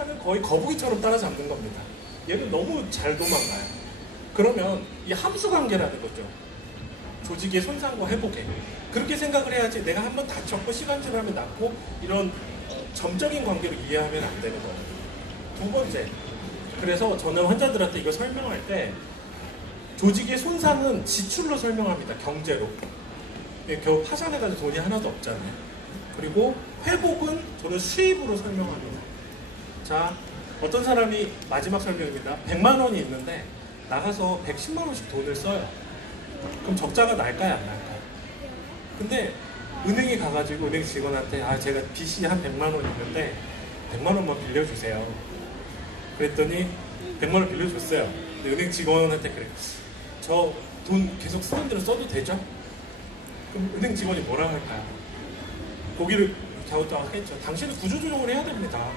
손사는 거의 거북이처럼 따라잡는 겁니다. 얘는 너무 잘 도망가요. 그러면 이 함수관계라는 거죠. 조직의 손상과 회복에. 그렇게 생각을 해야지 내가 한번 다쳤고 시간 지나면 낫고 이런 점적인 관계로 이해하면 안 되는 거예요. 두 번째, 그래서 저는 환자들한테 이거 설명할 때 조직의 손상은 지출로 설명합니다. 경제로. 겨우 파산해가지고 돈이 하나도 없잖아요. 그리고 회복은 저는 수입으로 설명합니다. 자, 어떤 사람이 마지막 설명입니다. 100만 원이 있는데 나가서 110만 원씩 돈을 써요. 그럼 적자가 날까요? 안 날까요? 근데 은행에 가가지고 은행 직원한테 제가 빚이 한 100만 원 있는데 100만 원만 빌려주세요. 그랬더니 100만 원 빌려줬어요. 근데 은행 직원한테 그래. 저 돈 계속 쓰는 대로 써도 되죠? 그럼 은행 직원이 뭐라 할까요? 고기를 갸웃갸웃했죠. 당신은 구조조정을 해야 됩니다.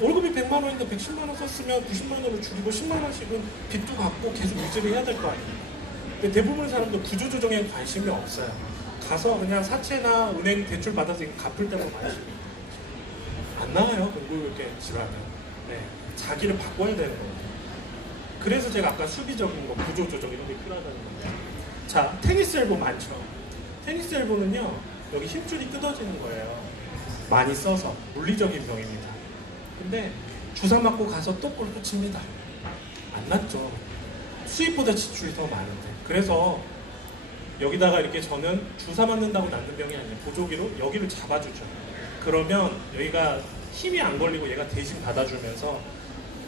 월급이 100만 원인데 110만 원 썼으면 90만 원을 줄이고 10만 원씩은 빚도 갚고 계속 유지를 해야 될 거 아니에요. 근데 대부분의 사람들 구조조정에 관심이 없어요. 가서 그냥 사채나 은행 대출 받아서 갚을 때만 관심이 안 나와요. 그리고 이렇게 지랄하면. 네, 자기를 바꿔야 되는 거예요. 그래서 제가 아까 수비적인 거, 구조조정 이런 게 필요하다는 건데. 자, 테니스 엘보 많죠. 테니스 엘보는요, 여기 힘줄이 뜯어지는 거예요. 많이 써서. 물리적인 병입니다. 근데 주사 맞고 가서 또 골프 칩니다. 안 낫죠. 수입보다 지출이 더 많은데. 그래서 여기다가 이렇게 저는 주사 맞는다고 낫는 병이 아니에요. 보조기로 여기를 잡아주죠. 그러면 여기가 힘이 안 걸리고 얘가 대신 받아주면서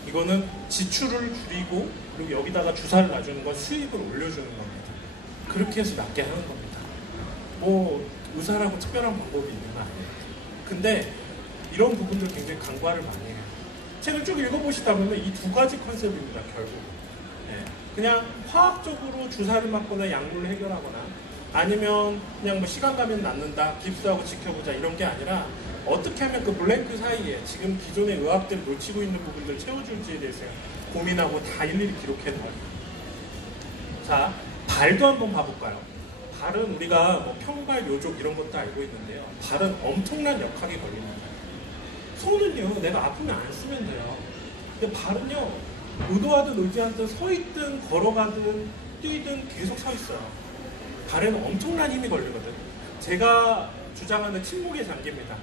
이거는 지출을 줄이고 그리고 여기다가 주사를 놔주는 건 수입을 올려주는 겁니다. 그렇게 해서 낫게 하는 겁니다. 뭐 의사라고 특별한 방법이 있는 거 아니에요. 근데 이런 부분들 굉장히 간과를 많이 해요. 책을 쭉 읽어보시다 보면 이 두 가지 컨셉입니다. 결국. 네. 그냥 화학적으로 주사를 맞거나 약물을 해결하거나 아니면 그냥 뭐 시간 가면 낫는다, 깁스하고 지켜보자 이런 게 아니라 어떻게 하면 그 블랭크 사이에 지금 기존의 의학들 놓치고 있는 부분들 채워줄지에 대해서 고민하고 다 일일이 기록해놔요. 자, 발도 한번 봐볼까요? 발은 우리가 뭐 평발, 요족 이런 것도 알고 있는데요. 발은 엄청난 역학이 걸립니다. 손은요, 내가 아프면 안 쓰면 돼요. 근데 발은요, 의도하든 의지 않든 서 있든 걸어가든 뛰든 계속 서 있어요. 발에는 엄청난 힘이 걸리거든. 제가 주장하는 침묵의 장기입니다.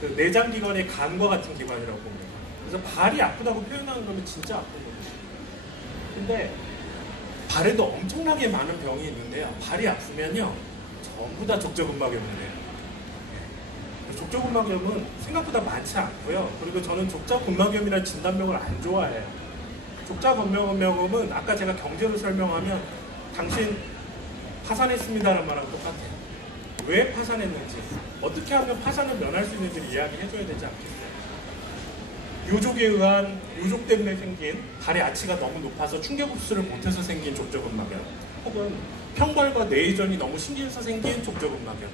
그 내장기관의 간과 같은 기관이라고 봅니다. 그래서 발이 아프다고 표현하는 거는 진짜 아픈 거죠. 근데 발에도 엄청나게 많은 병이 있는데요. 발이 아프면요, 전부 다 족저근막염이에요. 족저근막염은 생각보다 많지 않고요. 그리고 저는 족저근막염이라는 진단명을 안 좋아해요. 족저근막염은 아까 제가 경제로 설명하면 당신 파산했습니다라는 말하고 똑같아요. 왜 파산했는지, 어떻게 하면 파산을 면할 수 있는지를 이야기해줘야 되지 않겠어요? 요족에 의한, 요족 때문에 생긴 발의 아치가 너무 높아서 충격 흡수를 못해서 생긴 족저근막염, 혹은 평발과 뇌이전이 너무 심해서 생긴 족저근막염,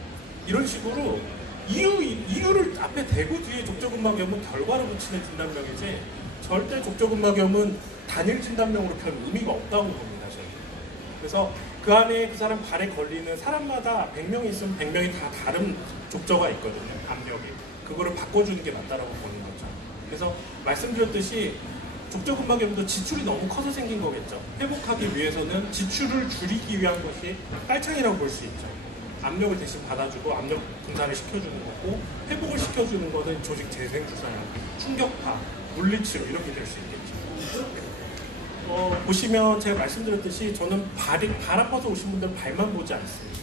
이런 식으로 이유를 앞에 대고 뒤에 족저근막염은 결과를 붙이는 진단명이지 절대 족저근막염은 단일 진단명으로 별 의미가 없다고 봅니다. 저는. 그래서 그 안에 그 사람 발에 걸리는 사람마다 100명이 있으면 100명이 다 다른 족저가 있거든요. 압력이. 그거를 바꿔주는 게 맞다라고 보는 거죠. 그래서 말씀드렸듯이 족저근막염도 지출이 너무 커서 생긴 거겠죠. 회복하기 위해서는 지출을 줄이기 위한 것이 빨창이라고 볼 수 있죠. 압력을 대신 받아주고 압력 분산을 시켜주는 거고, 회복을 시켜주는 거는 조직 재생 주사나 충격파, 물리치료 이런 게 될 수 있겠죠. 보시면 제가 말씀드렸듯이 저는 발 아파서 오신 분들은 발만 보지 않습니다.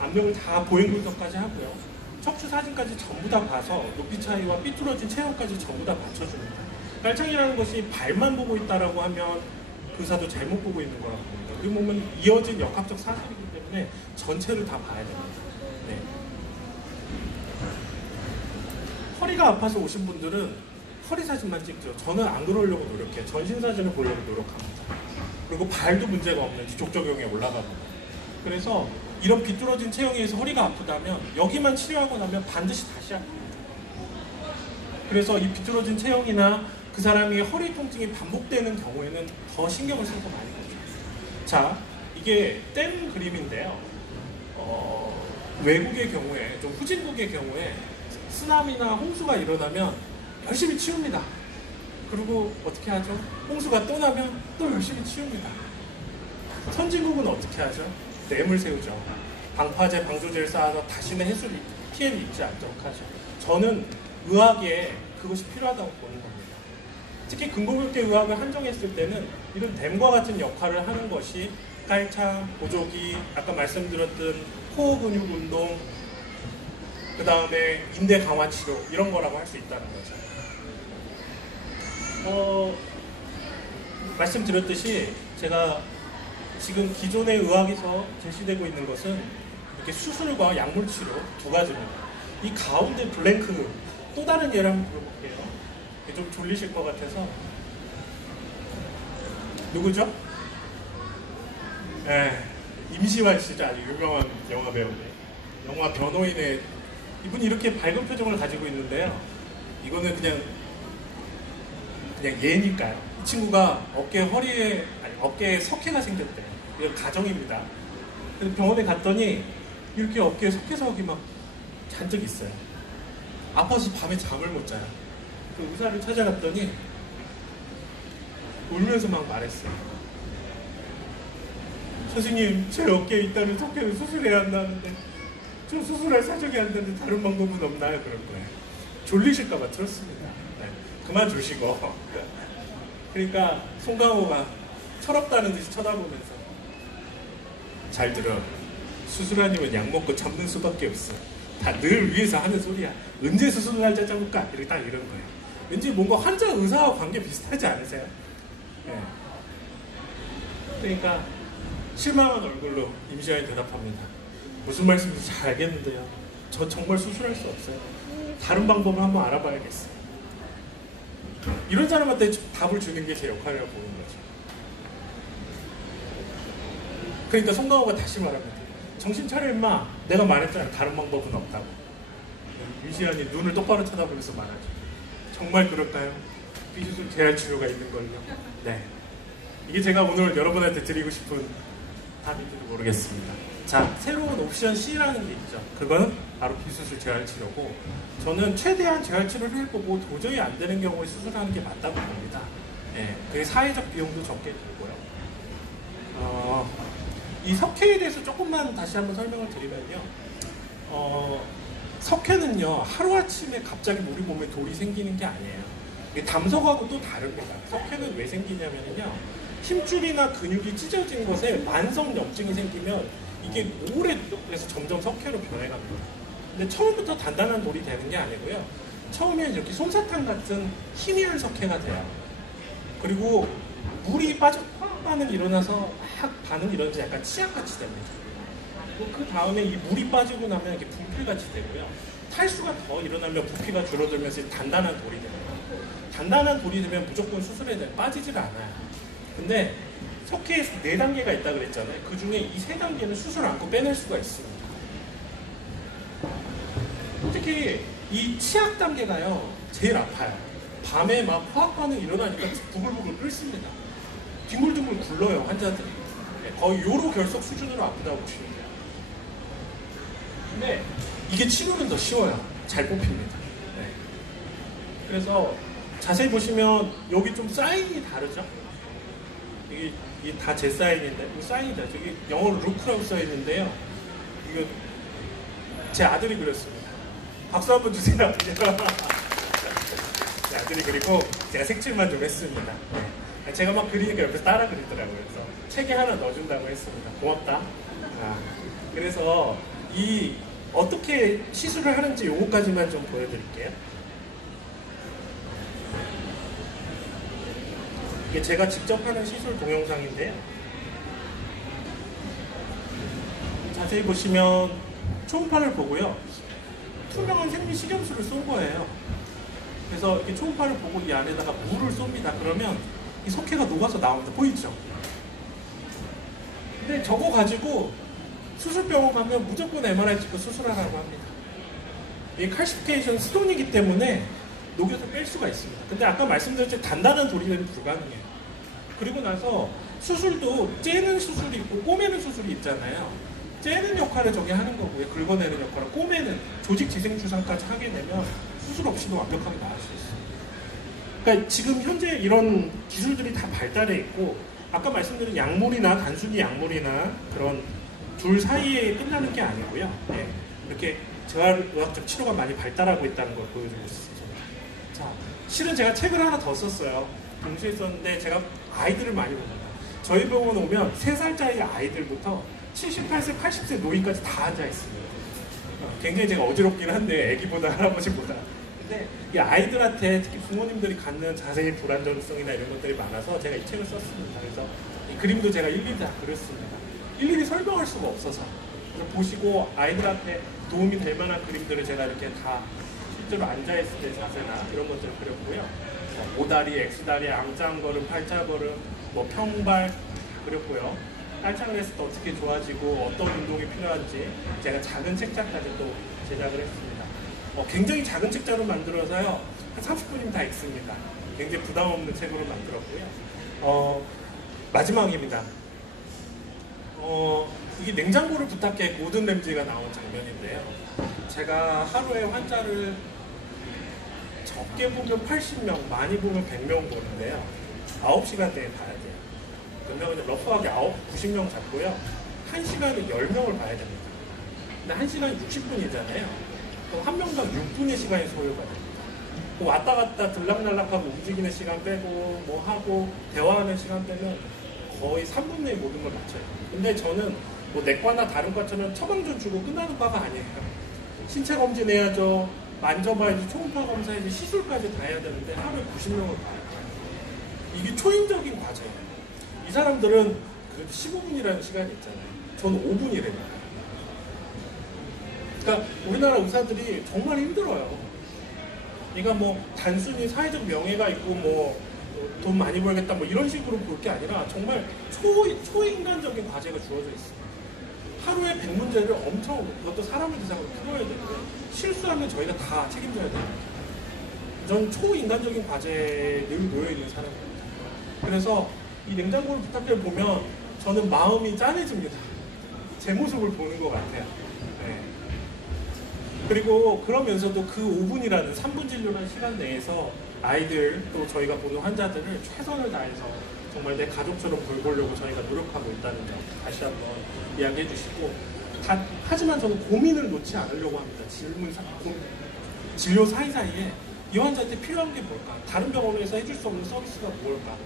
압력을 다 보행 분석까지 하고요. 척추 사진까지 전부 다 봐서 높이 차이와 삐뚤어진 체형까지 전부 다 맞춰줍니다. 빨창이라는 것이 발만 보고 있다라고 하면 그 의사도 잘못 보고 있는 거라고 봅니다. 그리고 보면 이어진 역학적 사실이기 때문에 전체를 다 봐야 됩니다. 네. 허리가 아파서 오신 분들은 허리 사진만 찍죠. 저는 안 그러려고 노력해요. 전신 사진을 보려고 노력합니다. 그리고 발도 문제가 없는지 족저경에 올라가고. 그래서 이런 비뚤어진 체형에 의해서 허리가 아프다면 여기만 치료하고 나면 반드시 다시 아픕니다. 그래서 이 비뚤어진 체형이나 그 사람이 허리 통증이 반복되는 경우에는 더 신경을 써서 많이 보죠. 자, 이게 댐 그림인데요. 외국의 경우에, 좀 후진국의 경우에 쓰나미나 홍수가 일어나면 열심히 치웁니다. 그리고 어떻게 하죠? 홍수가 또 나면 또 열심히 치웁니다. 선진국은 어떻게 하죠? 댐을 세우죠. 방파제, 방조제를 쌓아서 다시는 해수를 피해를 입지 않도록 하죠. 저는 의학에 그것이 필요하다고 보는 겁니다. 특히 근고교계 의학을 한정했을 때는 이런 댐과 같은 역할을 하는 것이 깔창, 보조기, 아까 말씀드렸던 코어 근육 운동, 그 다음에 인대 강화 치료 이런 거라고 할 수 있다는 거죠. 말씀드렸듯이 제가 지금 기존의 의학에서 제시되고 있는 것은 이렇게 수술과 약물 치료 두 가지입니다. 이 가운데 블랭크 또 다른 예를 한번 들어볼게요. 좀 졸리실 것 같아서. 누구죠? 임시완 씨죠. 아주 유명한 영화 배우인데, 영화 변호인의 이분이 이렇게 밝은 표정을 가지고 있는데요. 이거는 그냥 예니까요. 이 친구가 어깨에 석회가 생겼대요. 이건 가정입니다. 그래서 병원에 갔더니 이렇게 어깨에 석회석이 막 잔뜩 있어요. 아파서 밤에 잠을 못 자요. 그 의사를 찾아갔더니 울면서 막 말했어요. 선생님, 제 어깨에 있다는 석회를 수술해야 한다는데 저 수술할 사정이 안 되는데 다른 방법은 없나요? 그럴 거예요. 졸리실까봐 들었습니다. 네, 그만 주시고. 그러니까 송강호가 철없다는 듯이 쳐다보면서 잘 들어. 수술 아니면 약 먹고 잠든 수밖에 없어. 다 늘 위해서 하는 소리야. 언제 수술을 할 짜장볼까? 이렇게 딱 이런 거예요. 왠지 뭔가 환자 의사와 관계 비슷하지 않으세요? 네. 그러니까 실망한 얼굴로 임시완이 대답합니다. 무슨 말씀인지 잘 알겠는데요. 저 정말 수술할 수 없어요. 다른 방법을 한번 알아봐야겠어요. 이런 사람한테 답을 주는 게 제 역할이라고 보는 거죠. 그러니까 송강호가 다시 말합니다. 정신 차려 임마. 내가 말했잖아. 다른 방법은 없다고. 임시완이 눈을 똑바로 쳐다보면서 말하죠. 정말 그럴까요? 비수술 재활치료가 있는걸요. 네. 이게 제가 오늘 여러분한테 드리고 싶은 답인지도 모르겠습니다. 자, 새로운 옵션 C라는 게 있죠. 그거는 바로 비수술 재활치료고, 저는 최대한 재활치료를 해보고 도저히 안 되는 경우에 수술하는 게 맞다고 봅니다. 예, 그게 사회적 비용도 적게 들고요. 이 석회에 대해서 조금만 다시 한번 설명을 드리면요. 석회는요, 하루아침에 갑자기 우리 몸에 돌이 생기는 게 아니에요. 이게 담석하고 또 다릅니다. 석회는 왜 생기냐면요, 힘줄이나 근육이 찢어진 것에 만성염증이 생기면 이게 오래돼서 점점 석회로 변해갑니다. 근데 처음부터 단단한 돌이 되는 게 아니고요. 처음엔 이렇게 솜사탕 같은 희미한 석회가 돼요. 그리고 물이 반응이 일어나서 막 반응이 일어나서 약간 치약같이 됩니다. 그 다음에 이 물이 빠지고 나면 이렇게 분필같이 되고요. 탈수가 더 일어나면 부피가 줄어들면서 단단한 돌이 됩니다. 단단한 돌이 되면 무조건 수술해야 돼요. 빠지질 않아요. 근데 석회에 4단계가 있다고 그랬잖아요. 그 중에 이 3단계는 수술 않고 빼낼 수가 있습니다. 특히 이 치약 단계가요, 제일 아파요. 밤에 막 화학 반응이 일어나니까 부글부글 끓습니다. 뒹굴뒹굴 굴러요, 환자들이. 거의 요로 결석 수준으로 아프다고 보시면 돼요. 근데 이게 치료는 더 쉬워요. 잘 뽑힙니다. 네. 그래서 자세히 보시면 여기 좀 사인이 다르죠? 이게 다 제 사인인데, 이 사인이다. 저기 영어로 루크라고 써있는데요. 이거 제 아들이 그렸습니다. 박수 한번 주세요. 제 아들이 그리고 제가 색칠만 좀 했습니다. 네. 제가 막 그리니까 옆에서 따라 그리더라고요. 그래서 책에 하나 넣어준다고 했습니다. 고맙다. 그래서 이 어떻게 시술을 하는지 요거까지만 좀 보여드릴게요. 이게 제가 직접 하는 시술 동영상인데요. 자세히 보시면 초음파를 보고요. 투명한 생리 식염수를 쏜 거예요. 그래서 이렇게 초음파를 보고 이 안에다가 물을 쏩니다. 그러면 이 석회가 녹아서 나옵니다. 보이죠? 근데 저거 가지고 수술병원 가면 무조건 MRI 찍고 수술하라고 합니다. 이게 칼시피케이션 스톤이기 때문에 녹여서 뺄 수가 있습니다. 근데 아까 말씀드렸듯이 단단한 돌이 되면 불가능해요. 그리고 나서 수술도 째는 수술이 있고 꼬매는 수술이 있잖아요. 째는 역할을 저게 하는 거고요. 긁어내는 역할을 꼬매는 조직 재생 주사까지 하게 되면 수술 없이도 완벽하게 나을 수 있어요. 그러니까 지금 현재 이런 기술들이 다 발달해 있고 아까 말씀드린 약물이나 단순히 약물이나 그런 둘 사이에 끝나는 게 아니고요. 예, 이렇게 재활의학적 치료가 많이 발달하고 있다는 걸 보여주고 있습니다. 자, 실은 제가 책을 하나 더 썼어요. 동시에 썼는데 제가 아이들을 많이 봅니다. 저희 병원 오면 3살짜리 아이들부터 78세, 80세 노인까지 다 앉아 있습니다. 굉장히 제가 어지럽긴 한데 애기보다 할아버지보다. 근데 이 아이들한테 특히 부모님들이 갖는 자세히 불안정성이나 이런 것들이 많아서 제가 이 책을 썼습니다. 그래서 이 그림도 제가 일일이 다 그렸습니다. 일일이 설명할 수가 없어서 그래서 보시고 아이들한테 도움이 될 만한 그림들을 제가 이렇게 다 실제로 앉아있을 때 자세나 이런 것들을 그렸고요. 오다리, X다리, 앙짱걸음, 팔자걸음, 뭐 평발 그렸고요. 깔창을 했을 때 어떻게 좋아지고 어떤 운동이 필요한지 제가 작은 책자까지 또 제작을 했습니다. 굉장히 작은 책자로 만들어서요. 한 30분이면 다 읽습니다. 굉장히 부담 없는 책으로 만들었고요. 마지막입니다. 이게 냉장고를 부탁해 고든 램지가 나온 장면인데요. 제가 하루에 환자를 적게 보면 80명, 많이 보면 100명 보는데요. 9시간대에 봐야 돼요. 그러면 러프하게 90명 잡고요. 1시간에 10명을 봐야 됩니다. 근데 1시간이 60분이잖아요. 그럼 한 명당 6분의 시간이 소요가 됩니다. 왔다 갔다 들락날락하고 움직이는 시간 빼고 뭐 하고 대화하는 시간 빼면 거의 3분의 1 모든 걸 맞춰요. 근데 저는 뭐 내과나 다른 과처럼 처방전 주고 끝나는 과가 아니에요. 신체 검진해야죠. 만져봐야지, 초음파 검사해야지, 시술까지 다 해야 되는데 하루에 90명을 봐요. 이게 초인적인 과정이에요. 이 사람들은 그래도 15분이라는 시간이 있잖아요. 저는 5분이래요. 그러니까 우리나라 의사들이 정말 힘들어요. 그러니까 뭐 단순히 사회적 명예가 있고 뭐 돈 많이 벌겠다 뭐 이런 식으로 볼 게 아니라 정말 초인간적인 과제가 주어져 있습니다. 하루에 100문제를 엄청 그것도 사람을 대상으로 풀어야 되는데 실수하면 저희가 다 책임져야 됩니다. 전 초인간적인 과제에 늘 놓여있는 사람입니다. 그래서 이 냉장고를 부탁해 보면 저는 마음이 짠해집니다. 제 모습을 보는 것 같아요. 네. 그리고 그러면서도 그 5분이라는 3분 진료라는 시간 내에서 아이들 또 저희가 보는 환자들을 최선을 다해서 정말 내 가족처럼 돌보려고 저희가 노력하고 있다는 점 다시 한번 이야기해 주시고 하지만 저는 고민을 놓지 않으려고 합니다. 진료 사이사이에 이 환자한테 필요한 게 뭘까? 다른 병원에서 해줄 수 없는 서비스가 뭘까?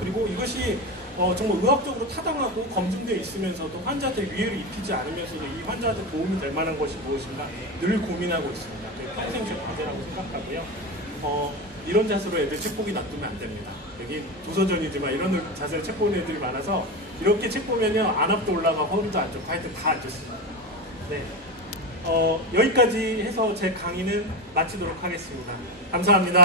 그리고 이것이 정말 의학적으로 타당하고 검증되어 있으면서도 환자한테 위해를 입히지 않으면서도 이 환자한테 도움이 될 만한 것이 무엇인가 늘 고민하고 있습니다. 평생 제 과제라고 생각하고요. 이런 자세로 애들 책 보기 놔두면 안 됩니다. 여기 도서전이지만 이런 자세로 책 보는 애들이 많아서 이렇게 책 보면요 안압도 올라가고 허리도 안 좋고 하여튼 다 안 좋습니다. 네. 여기까지 해서 제 강의는 마치도록 하겠습니다. 감사합니다.